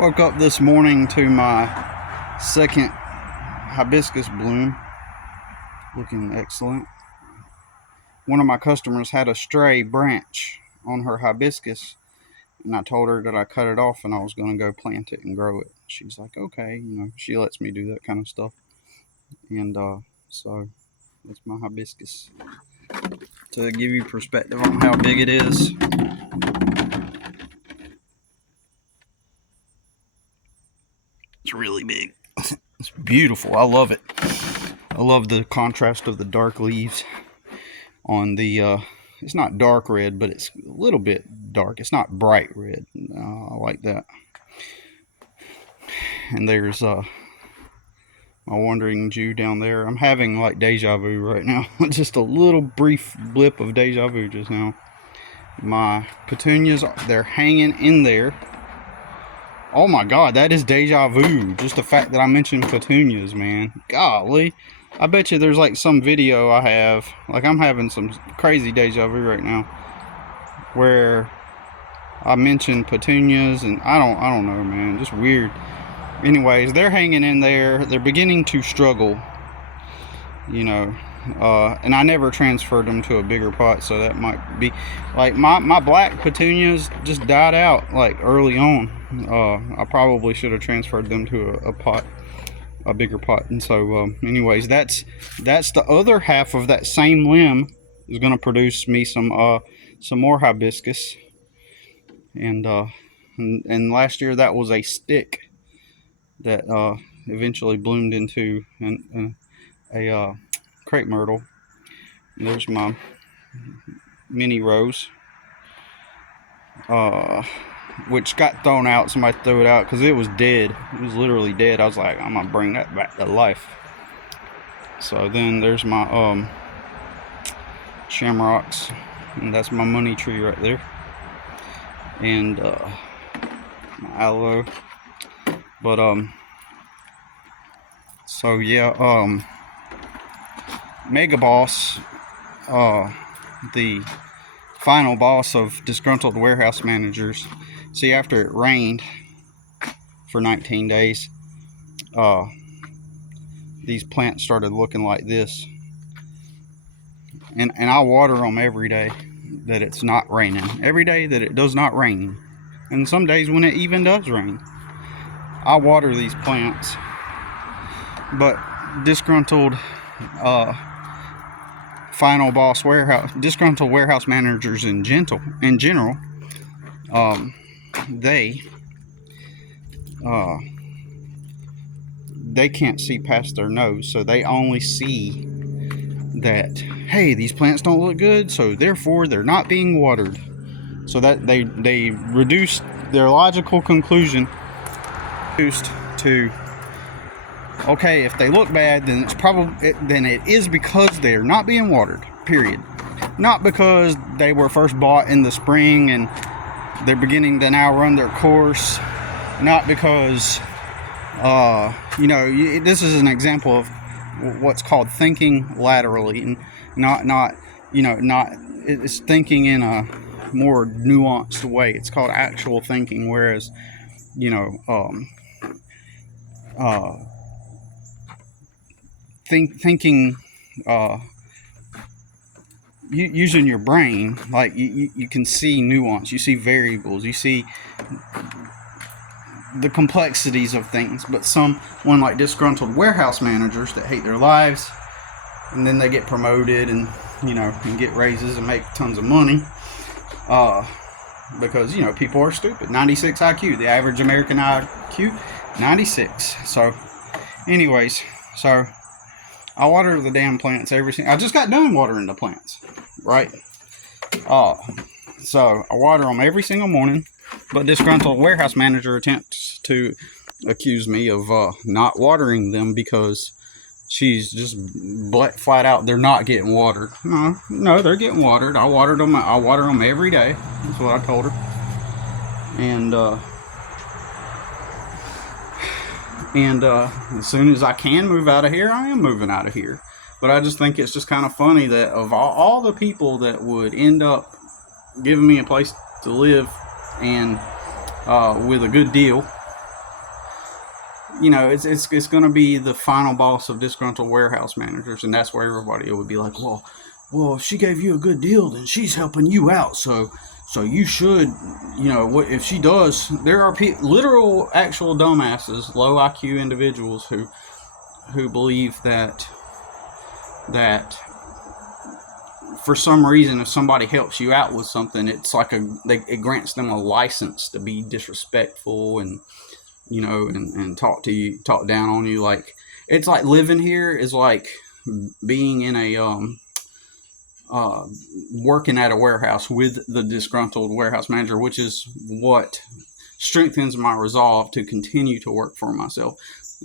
Woke up this morning to my second hibiscus bloom, looking excellent. One of my customers had a stray branch on her hibiscus, and I told her that I cut it off and I was going to go plant it and grow it. She's like, okay, she lets me do that kind of stuff. And so that's my hibiscus. To give you perspective on how big it is, it's really big. It's beautiful. I love it. I love the contrast of the dark leaves on the it's not dark red, but it's a little bit dark. It's not bright red. I like that. And there's my wandering Jew down there. I'm having like deja vu right now. Just a little brief blip of deja vu just now. My petunias, they're hanging in there. Oh my god, that is deja vu. Just the fact that I mentioned petunias, man. Golly. I bet you there's like some video I have. Like I'm having some crazy deja vu right now. Where I mentioned petunias and I don't know, man. Just weird. Anyways, they're hanging in there. They're beginning to struggle. And I never transferred them to a bigger pot, so that might be like my black petunias just died out like early on. I probably should have transferred them to a bigger pot. And so anyways, that's the other half of that same limb is going to produce me some more hibiscus. And last year that was a stick that eventually bloomed into a crepe myrtle. And there's my mini rose, which got thrown out. Somebody threw it out because it was dead. It was literally dead. I was like, I'm gonna bring that back to life. So then there's my shamrocks, and that's my money tree right there, and my aloe. But so yeah, Mega Boss, the final boss of disgruntled warehouse managers. See, after it rained for 19 days, these plants started looking like this. And I water them every day that it's not raining. Every day that it does not rain. And some days when it even does rain, I water these plants. But disgruntled final boss disgruntled warehouse managers in general, they can't see past their nose, so they only see that, hey, these plants don't look good, so therefore they're not being watered. So that they reduce their logical conclusion to, okay, if they look bad, then it is because they're not being watered, period. Not because they were first bought in the spring and they're beginning to now run their course. Not because this is an example of what's called thinking laterally, and not it's thinking in a more nuanced way. It's called actual thinking, whereas thinking using your brain, like you can see nuance, you see variables, you see the complexities of things. But someone like disgruntled warehouse managers that hate their lives, and then they get promoted and and get raises and make tons of money, because people are stupid. 96 IQ, the average American IQ 96. So anyways, so I water the damn plants I just got done watering the plants, right? So I water them every single morning. But disgruntled warehouse manager attempts to accuse me of not watering them because she's just flat out, they're not getting watered. No, they're getting watered. I water them every day. That's what I told her. And as soon as I can move out of here, I am moving out of here. But I just think it's just kind of funny that of all the people that would end up giving me a place to live and with a good deal, it's going to be the final boss of disgruntled warehouse managers, and that's where everybody would be like, well, if she gave you a good deal, then she's helping you out, so you should, what if she does? There are literal, actual dumbasses, low IQ individuals who believe that for some reason, if somebody helps you out with something, it's like it grants them a license to be disrespectful and and talk down on you. Like, it's like living here is like being in a working at a warehouse with the disgruntled warehouse manager, which is what strengthens my resolve to continue to work for myself.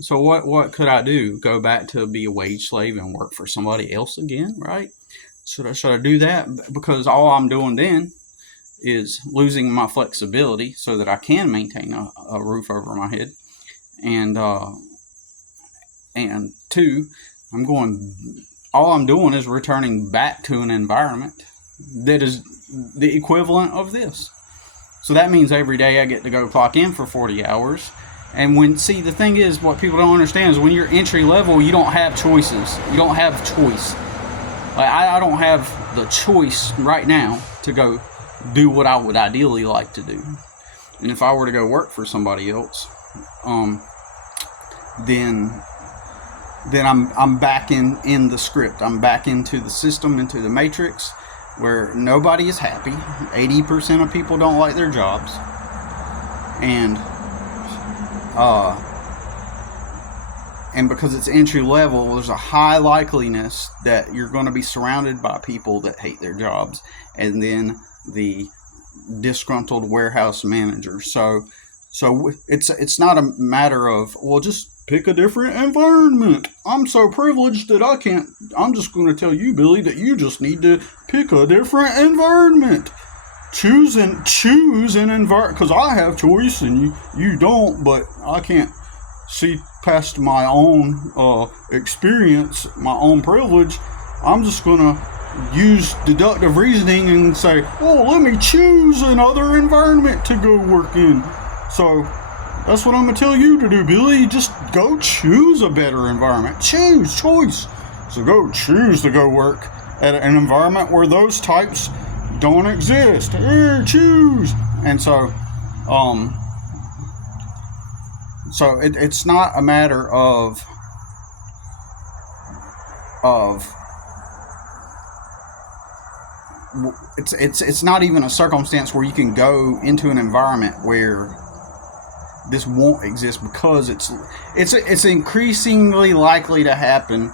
So what could I do? Go back to be a wage slave and work for somebody else again, right? Should I do that? Because all I'm doing then is losing my flexibility so that I can maintain a roof over my head. And two, all I'm doing is returning back to an environment that is the equivalent of this. So that means every day I get to go clock in for 40 hours. And the thing is, what people don't understand is when you're entry level, you don't have choices. You don't have choice. Like, I don't have the choice right now to go do what I would ideally like to do. And if I were to go work for somebody else, then I'm back in the script. I'm back into the system, into the matrix, where nobody is happy. 80% of people don't like their jobs. And because it's entry level, there's a high likeliness that you're going to be surrounded by people that hate their jobs, and then the disgruntled warehouse manager. So it's not a matter of, well, just pick a different environment. I'm so privileged that I'm just going to tell you, Billy, that you just need to pick a different environment. Choose an environment, because I have choice and you don't, but I can't see past my own experience, my own privilege. I'm just going to use deductive reasoning and say, let me choose another environment to go work in. So that's what I'm going to tell you to do, Billy. Just go choose a better environment. Choice. So go choose to go work at an environment where those types don't exist. Choose. And so it's not a matter of it's not even a circumstance where you can go into an environment where this won't exist, because it's increasingly likely to happen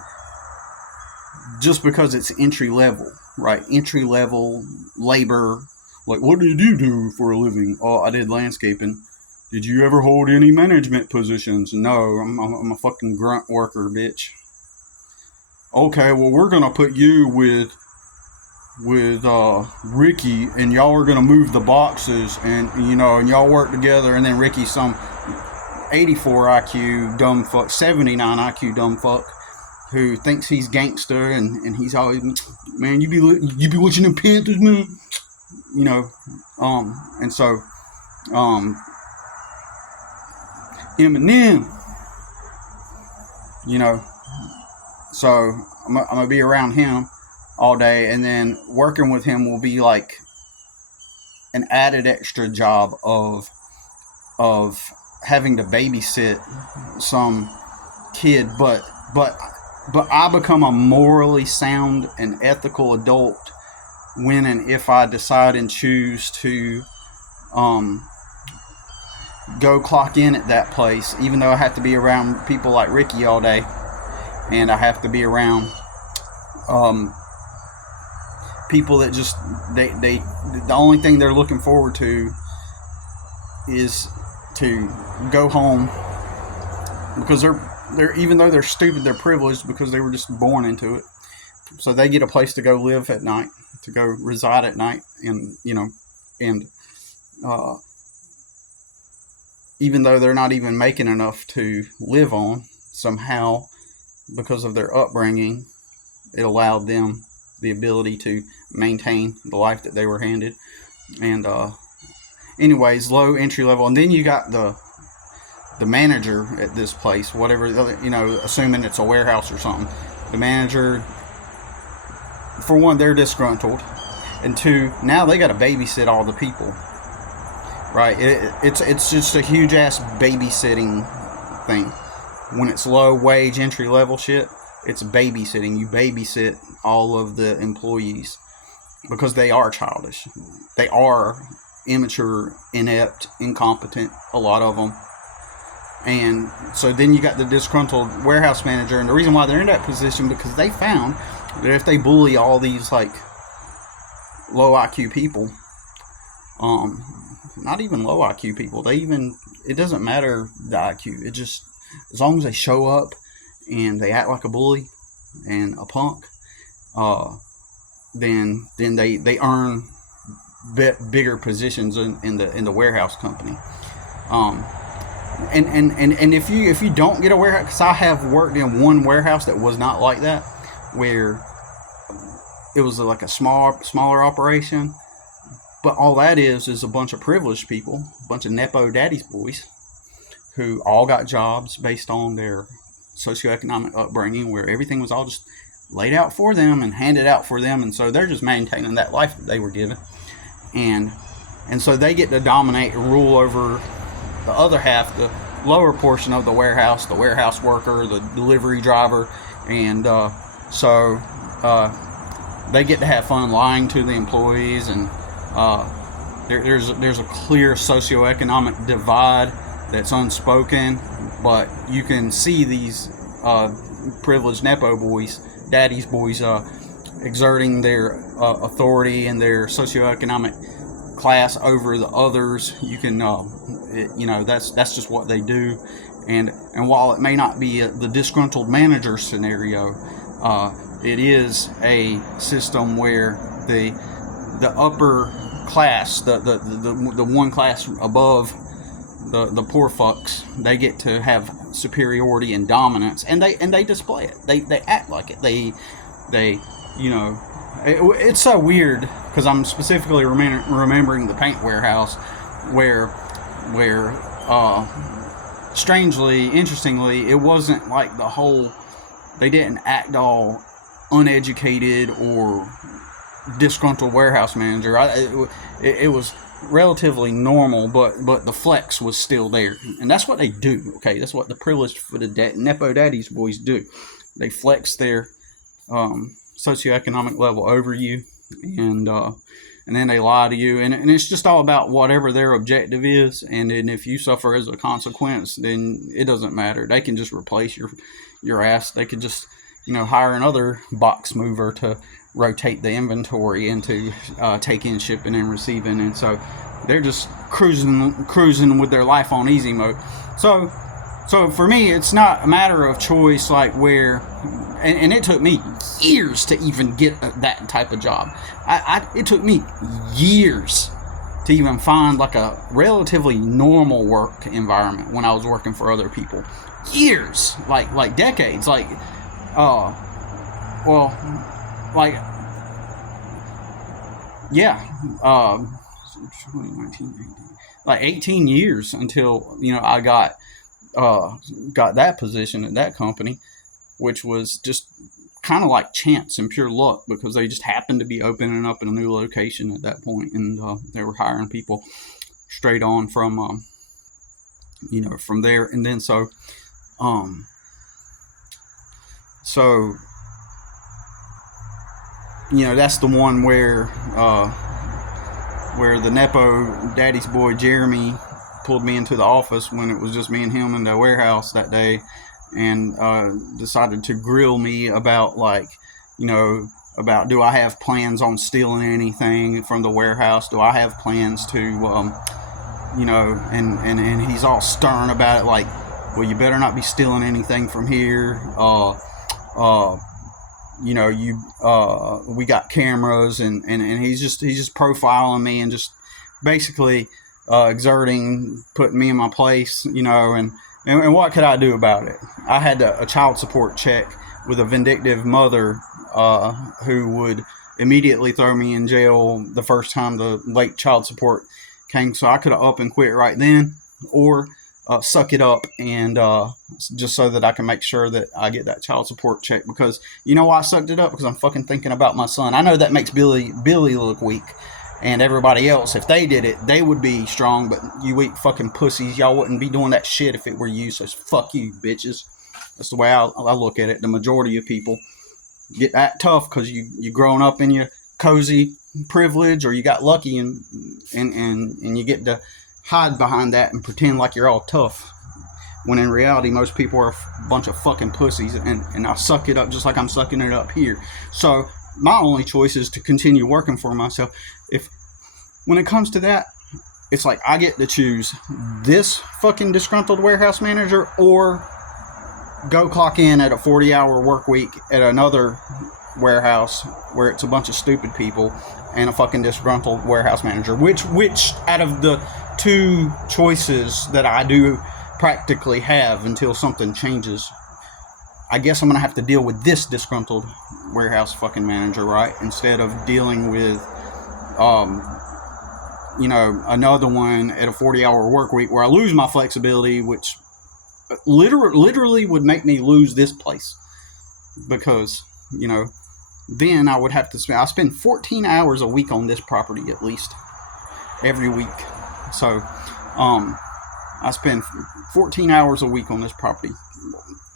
just because it's entry level, right? Entry level labor. Like, what did you do for a living? Oh, I did landscaping. Did you ever hold any management positions? No, I'm a fucking grunt worker, bitch. Okay, well, we're gonna put you with Ricky, and y'all are gonna move the boxes, and and y'all work together, and then Ricky's some 84 IQ dumb fuck, 79 IQ dumb fuck who thinks he's gangster, and he's always, man, you be watching them Panthers, man, and so Eminem, so I'm gonna be around him all day, and then working with him will be like an added extra job of having to babysit some kid, but I become a morally sound and ethical adult when and if I decide and choose to go clock in at that place, even though I have to be around people like Ricky all day, and I have to be around people that just they the only thing they're looking forward to is to go home, because they're even though they're stupid, they're privileged because they were just born into it. So they get a place to go live at night, to go reside at night, and even though they're not even making enough to live on, somehow, because of their upbringing, it allowed them the ability to maintain the life that they were handed. And anyways, low entry level, and then you got the the manager at this place, whatever, assuming it's a warehouse or something, the manager, for one, they're disgruntled, and two, now they got to babysit all the people, right? It's just a huge ass babysitting thing. When it's low wage entry level shit, it's babysitting. You babysit all of the employees because they are childish. They are immature, inept, incompetent, a lot of them. And so then you got the disgruntled warehouse manager, and the reason why they're in that position, because they found that if they bully all these like low IQ people, not even low IQ people, it doesn't matter the IQ, it just, as long as they show up and they act like a bully and a punk, then they earn bigger positions in the warehouse company. And if you don't get a warehouse, because I have worked in one warehouse that was not like that, where it was like a smaller operation, but all that is a bunch of privileged people, a bunch of nepo daddy's boys, who all got jobs based on their socioeconomic upbringing, where everything was all just laid out for them and handed out for them, and so they're just maintaining that life that they were given, and so they get to dominate and rule over the other half, the lower portion of the warehouse worker, the delivery driver, and so they get to have fun lying to the employees, and there's a clear socioeconomic divide that's unspoken, but you can see these privileged nepo boys, daddy's boys, exerting their authority and their socioeconomic class over the others. You can that's just what they do, and while it may not be the disgruntled manager scenario, it is a system where the upper class, the one class above the poor fucks, they get to have superiority and dominance, and they display it. They act like it. It's so weird, because I'm specifically remembering the paint warehouse, where strangely, interestingly, it wasn't like they didn't act all uneducated or disgruntled warehouse manager. It was relatively normal, but the flex was still there, and that's what they do. Okay, that's what the privileged for the nepo daddy's boys do. They flex their socioeconomic level over you, and then they lie to you, and it's just all about whatever their objective is, and then if you suffer as a consequence, then it doesn't matter. They can just replace your ass. They could just hire another box mover to rotate the inventory into taking, shipping, and receiving, and so they're just cruising with their life on easy mode. So for me, it's not a matter of choice, like where, and it took me years to even get that type of job. It took me years to even find like a relatively normal work environment when I was working for other people. Years, like decades, like 18 years until I got that position at that company, which was just kind of like chance and pure luck, because they just happened to be opening up in a new location at that point, and they were hiring people straight on from from there. And then so that's the one where the nepo daddy's boy Jeremy pulled me into the office when it was just me and him in the warehouse that day, and decided to grill me about about, do I have plans on stealing anything from the warehouse? Do I have plans to and he's all stern about it, like, well, you better not be stealing anything from here. We got cameras, and he's just profiling me and just basically putting me in my place, and what could I do about it? I had a child support check with a vindictive mother who would immediately throw me in jail the first time the late child support came, so I could have up and quit right then, or suck it up and just so that I can make sure that I get that child support check. Because you know why I sucked it up? Because I'm fucking thinking about my son. I know that makes Billy look weak, and everybody else, if they did it, they would be strong. But you weak fucking pussies, y'all wouldn't be doing that shit if it were you. So fuck you, bitches. That's the way I look at it. The majority of people get that tough because you grown up in your cozy privilege, or you got lucky and you get to hide behind that and pretend like you're all tough, when in reality most people are a bunch of fucking pussies, and I suck it up just like I'm sucking it up here. So my only choice is to continue working for myself. If when it comes to that, it's like I get to choose this fucking disgruntled warehouse manager, or go clock in at a 40-hour work week at another warehouse where it's a bunch of stupid people and a fucking disgruntled warehouse manager. Which out of the two choices that I do practically have until something changes, I guess I'm gonna have to deal with this disgruntled warehouse fucking manager, right? Instead of dealing with another one at a 40-hour work week where I lose my flexibility, which literally would make me lose this place. Because then I would have to spend 14 hours a week on this property at least every week. So I spend 14 hours a week on this property,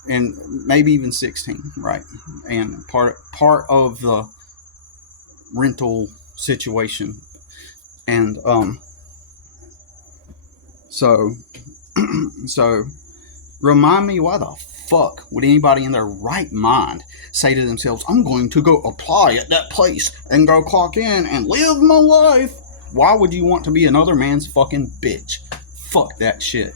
and maybe even 16, right? And part of the rental situation. And so remind me, why the fuck would anybody in their right mind say to themselves, I'm going to go apply at that place and go clock in and live my life? Why would you want to be another man's fucking bitch? Fuck that shit.